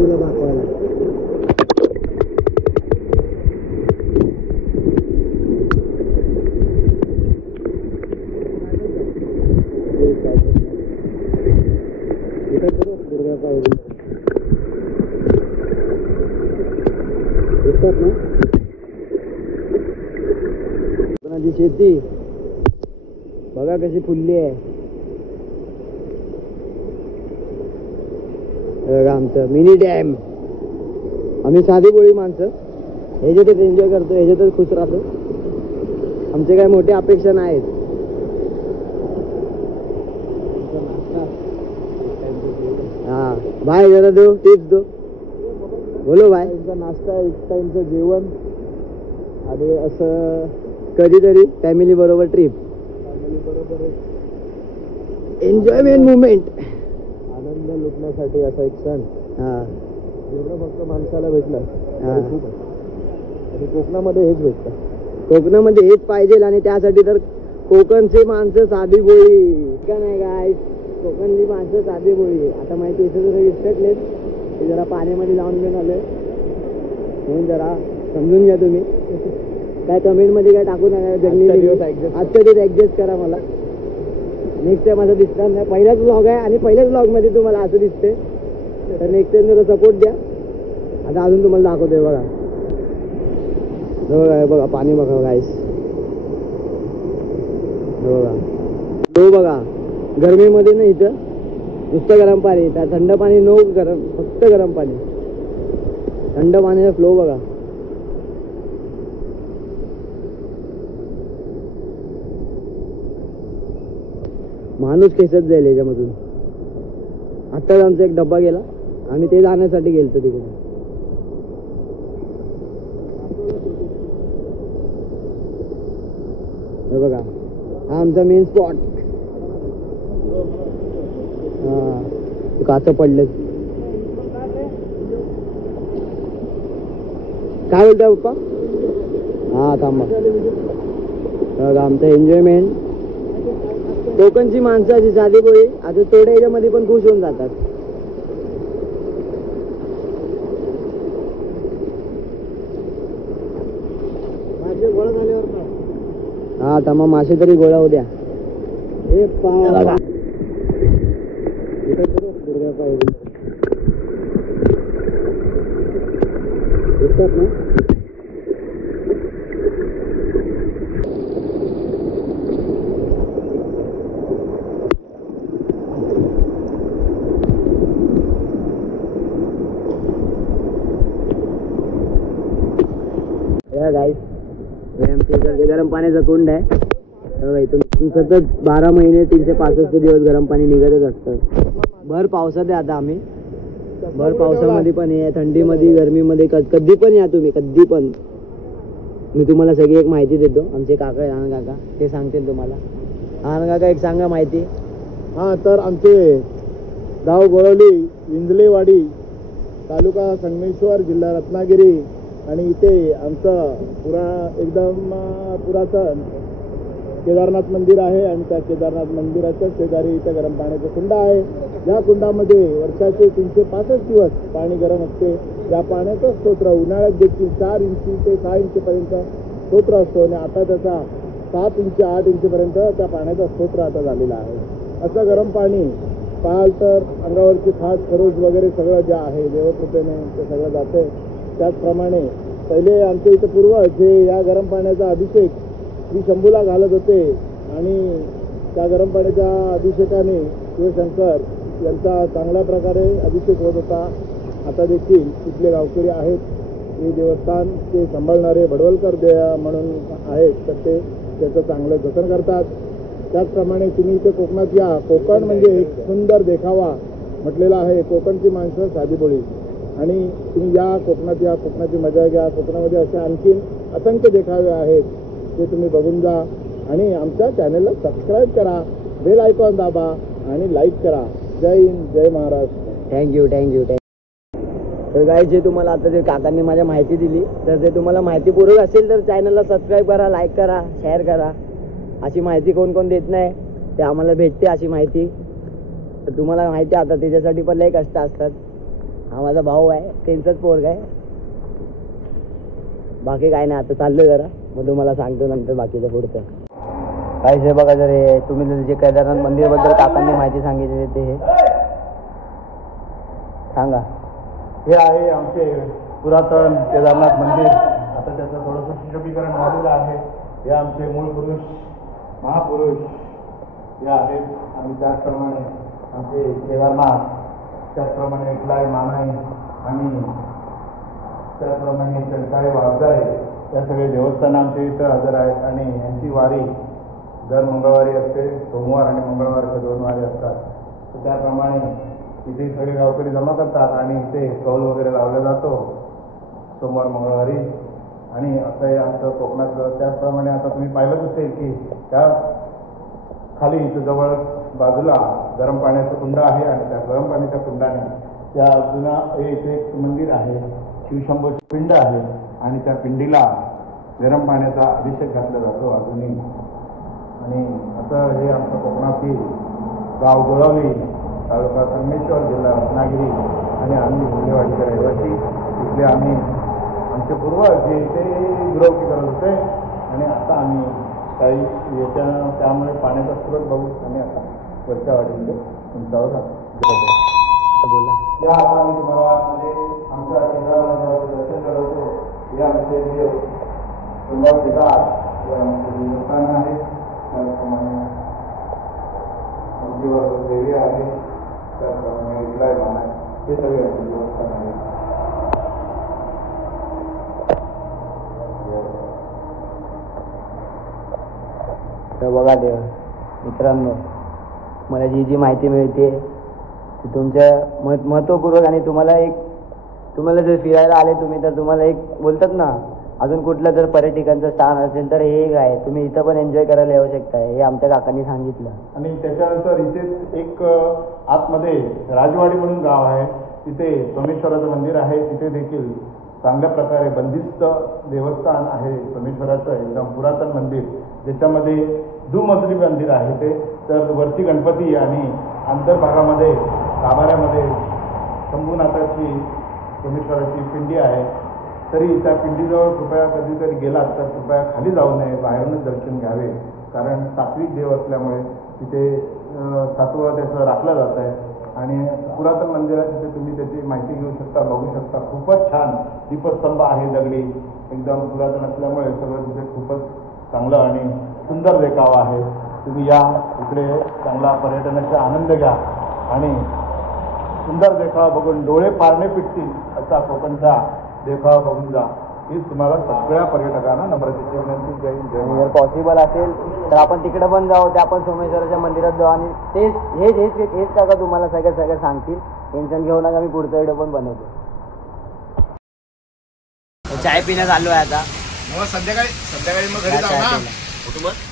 तुला दाखवायला. दिसतात ना कोणाची शेती बघा कशी फुलली आहे. आमचं मिनी डॅम. आम्ही साधी बोळी माणसं ह्याच्यातच एन्जॉय करतो, ह्याच्यातच खुश राहतो. आमचे काय मोठे अपेक्षा नाहीत. हा बाय जरा दो टिप्स दो. बोलो बाय. नाश्ता, एक टाइमचं जेवण आणि असं कधीतरी फॅमिली बरोबर ट्रिप. फॅमिली बरोबर एन्जॉयमेंट मुवमेंट, आनंद लुटण्यासाठी असा एक सण. हा एवढं फक्त माणसाला भेटलं खूप. आणि कोकणामध्ये हेच भेटतं. कोकणामध्ये हेच पाहिजे. आणि त्यासाठी तर कोकणची माणसं साधी बोळी का नाही काय. कोकणची माणसं साधी बोळी. आता माहिती इथं जरा विसरलेत ते जरा पाण्यामध्ये जाऊन घेऊन आलोय म्हणून जरा समजून घ्या तुम्ही. काय कमेंट मध्ये काय टाकू नका. जंगली आजच्या दिवस ऍडजस्ट करा. मला नेक्स्ट टाइम असं दिसणार नाही. पहिलाच व्लॉग आहे आणि पहिल्याच व्लॉग मध्ये तुम्हाला असं दिसते. तर नेक्स्ट टाइम जरा सपोर्ट द्या. आता अजून तुम्हाला दाखवतोय बघा. बघा बघा पाणी बघा गाईस. बघा तो बघा गरमीमध्ये ना इथं नुसतं गरम पाणी. थंड पाणी नो गरम, फक्त गरम पाणी. थंड पाण्याचा फ्लो बघा. माणूस खेचत जाईल याच्यामधून. आत्ताच आमचा एक डब्बा गेला. आम्ही ते जाण्यासाठी गेलतो तिकडे. हे बघा हा आमचा मेन स्पॉट. हा काच पडले. काय बोलताय पप्पा. हा थांबा. बघा आमचं एन्जॉयमेंट. कोकणची माणसं अशी साधी बोळी. आता थोड्या याच्यामध्ये पण खुश होऊन जातात. मासे गोळा झाल्यावर हा थांबा. मासे तरी गोळा होऊ द्या. हे दुर्गा पाहिजे दिसतात ना. गाईस आमच्या इकडचे गरम पाण्याचा कुंड आहे. इथून सतत 12 महिने 365 दिवस गरम पाणी निघतच असतं. भर पावसात आहे आता आम्ही. भर पावसामध्ये पण आहे, थंडीमध्ये, गरमीमध्ये, कधी पण या तुम्ही, कधी पण. मी तुम्हाला सगळी एक माहिती देतो. आमचे काका आहे लहान काका, ते सांगतील तुम्हाला. लहान काका एक सांगा माहिती. हा तर आमचे गाव गोळवली, विंजलेवाडी, तालुका संगमेश्वर, जिल्हा रत्नागिरी. आणि इथे आमचं एकदम पुरातन केदारनाथ मंदिर आहे. आणि त्या केदारनाथ मंदिराच्या शेजारी इथे गरम पाण्याचं कुंड आहे. या कुंडामध्ये वर्षाचे 365 दिवस पाणी गरम असते. या पाण्याचं स्तोत्र उन्हाळ्यात देखील 4 इंची ते 6 इंचपर्यंत स्तोत्र असतो. आणि आता त्याचा 7 इंच 8 इंचपर्यंत त्या पाण्याचा स्तोत्र आता झालेला आहे. असं गरम पाणी पाहाल तर अंगावरची खास खरोज वगैरे सगळं जे आहे देवकृपेने ते सगळं जाते. त्याचप्रमाणे पहिले आमच्या इथं पूर्वज हे या गरम पाण्याचा अभिषेक श्री शंभूला घालत होते. आणि त्या गरम पाण्याच्या अभिषेकाने शिवशंकर यांचा चांगल्या प्रकारे अभिषेक होत होता. आता देखील इथले गावकरी आहेत, हे देवस्थान ते सांभाळणारे भडवलकर म्हणून आहेत, तर ते त्याचं चांगलं जतन करतात. त्याचप्रमाणे तुम्ही इथे कोकणात या. कोकण म्हणजे एक सुंदर देखावा म्हटलेला आहे. कोकणची माणसं साधी बोळी. आणि तुम्ही या कोकणात या, कोकणाची मजा घ्या. कोकणामध्ये असे आणखीन असंख्य देखावे आहेत, ते तुम्ही बघून जा. आणि आमच्या चॅनलला सबस्क्राईब करा, बेल आयकॉन दाबा आणि लाईक करा. जय हिंद, जय महाराष्ट्र. Thank you thank you thank you. तर गाईस जे तुम्हाला आता जे काकांनी माझ्या माहिती दिली, तर ते तुम्हाला माहितीपूर्वक असेल तर चॅनलला सबस्क्राईब करा, लाईक करा, शेअर करा. अशी माहिती कोण कोण देत नाही, ते आम्हाला भेटते अशी माहिती. तर तुम्हाला माहिती आता त्याच्यासाठी पण लई कष्ट असतात. हा माझा भाऊ आहे, त्यांचाच पोरगा आहे. बाकी काय नाही, आता चाललोय जरा, मग तुम्हाला सांगतो नंतर बाकीचं पुढचं. काहीच हे बघा, जर हे तुम्ही जे केदारनाथ मंदिरबद्दल काकांनी माहिती सांगितली ते हे सांगा. हे आहे आमचे पुरातन केदारनाथ मंदिर. आता त्याचं थोडंसं सुशोभीकरण झालेलं आहे. हे आमचे मूळ पुरुष, महापुरुष हे आहेत. आणि त्याचप्रमाणे आमचे केदारनाथ, त्याचप्रमाणे इकलाई मानाई आणि त्याचप्रमाणे चंटाळे वाघजाळे या सगळे देवस्थान आमच्या इथं हजर आहेत. आणि यांची वारी दर मंगळवारी असते. सोमवार आणि मंगळवारच्या 2 वारी असतात. तर त्याप्रमाणे इथे सगळे गावकरी जमा करतात आणि इथे कौल वगैरे लावला जातो सोमवार मंगळवारी. आणि असं हे आमचं कोकणातलं. त्याचप्रमाणे आता तुम्ही पाहिलंच असेल की त्या खाली इथं जवळ बाजूला गरम पाण्याचं कुंड आहे आणि त्या गरम पाण्याच्या कुंडाने त्या जुना इथे एक मंदिर आहे, शिवशंभूची पिंड आहे आणि त्या पिंडीला गरम पाण्याचा अभिषेक घातला जातो अजूनही. आणि असं हे आमचं कोकणातील गाव गोळवली, तालुका संगमेश्वर, जिल्हा रत्नागिरी आणि आम्ही हिंगलेवाडीचे रहिवासी. इथले आम्ही आमचे पूर्वज जे इथे गिरवती करत होते आणि आता आम्ही काही त्यामुळे पाण्याचा स्रोत बघू आणि आता वरच्या वाडीमध्ये उंचावर जातो. बोला. या आता मी तुम्हाला म्हणजे आमच्या केंद्रामध्ये दर्शन करवतो. हे आमचे देव सुंदर देतात, हे आमचे देवस्थान आहे. त्याचप्रमाणे आमचीवर देवी आहे, त्याचप्रमाणे इकलाई मान आहे. हे सगळे आमचे देवस्थान आहे. तर बघा देव मित्रांनो, मला जी जी माहिती मिळते ती तुमच्या महत्त्वपूर्वक आणि तुम्हाला जर फिरायला आले तुम्ही तर तुम्हाला एक बोलतात ना, अजून कुठलं जर पर्यटकांचं स्थान असेल तर हे एक आहे, तुम्ही इथं पण एन्जॉय करायला येऊ शकताय. हे आमच्या काकांनी सांगितलं. आणि त्याच्यानंतर इथेच एक आतमध्ये राजवाडी म्हणून गाव आहे, तिथे सोमेश्वराचं मंदिर आहे. तिथे देखील चांगल्या प्रकारे बंदिस्त देवस्थान आहे सोमेश्वराचं, एकदम पुरातन मंदिर, ज्याच्यामध्ये दुमजली मंदिर आहे. ते तर वरती गणपती आणि अंतर्भागामध्ये गाभाऱ्यामध्ये शंभूनाथाची सोमेश्वराची पिंडी आहे. तरी त्या पिंडीजवळ कृपया कधीतरी गेलात तर कृपया खाली जाऊ नये, बाहेरूनच दर्शन घ्यावे. कारण सात्विक देव असल्यामुळे तिथे सातवं त्याचं राखलं जात आहे. आणि पुरातन मंदिरात तिथे तुम्ही त्याची माहिती घेऊ शकता, बघू शकता. खूपच छान दीपस्तंभ आहे दगडी, एकदम पुरातन असल्यामुळे सगळं तिथे खूपच चांगलं आणि सुंदर देखावा आहे. तुम्ही या इकडे चांगला पर्यटनाचा आनंद घ्या आणि सुंदर देखावा बघून डोळे पारणे पिटतील असा कोकणचा देखावा बघून जा. हीच तुम्हाला सगळ्या पर्यटकांना नम्रतेची विनंती. जय हिंद, जय जर पॉसिबल असेल तर आपण तिकडे पण जाऊ, ते आपण सोमेश्वराच्या मंदिरात जाऊ आणि हेच काका तुम्हाला सगळं सांगतील. टेन्शन घेऊ नका, मी पुढचा व्हिडिओ पण बनवतो. चाय पिण्यात आलो आहे आता. संध्याकाळी मग घरी जाऊ ना.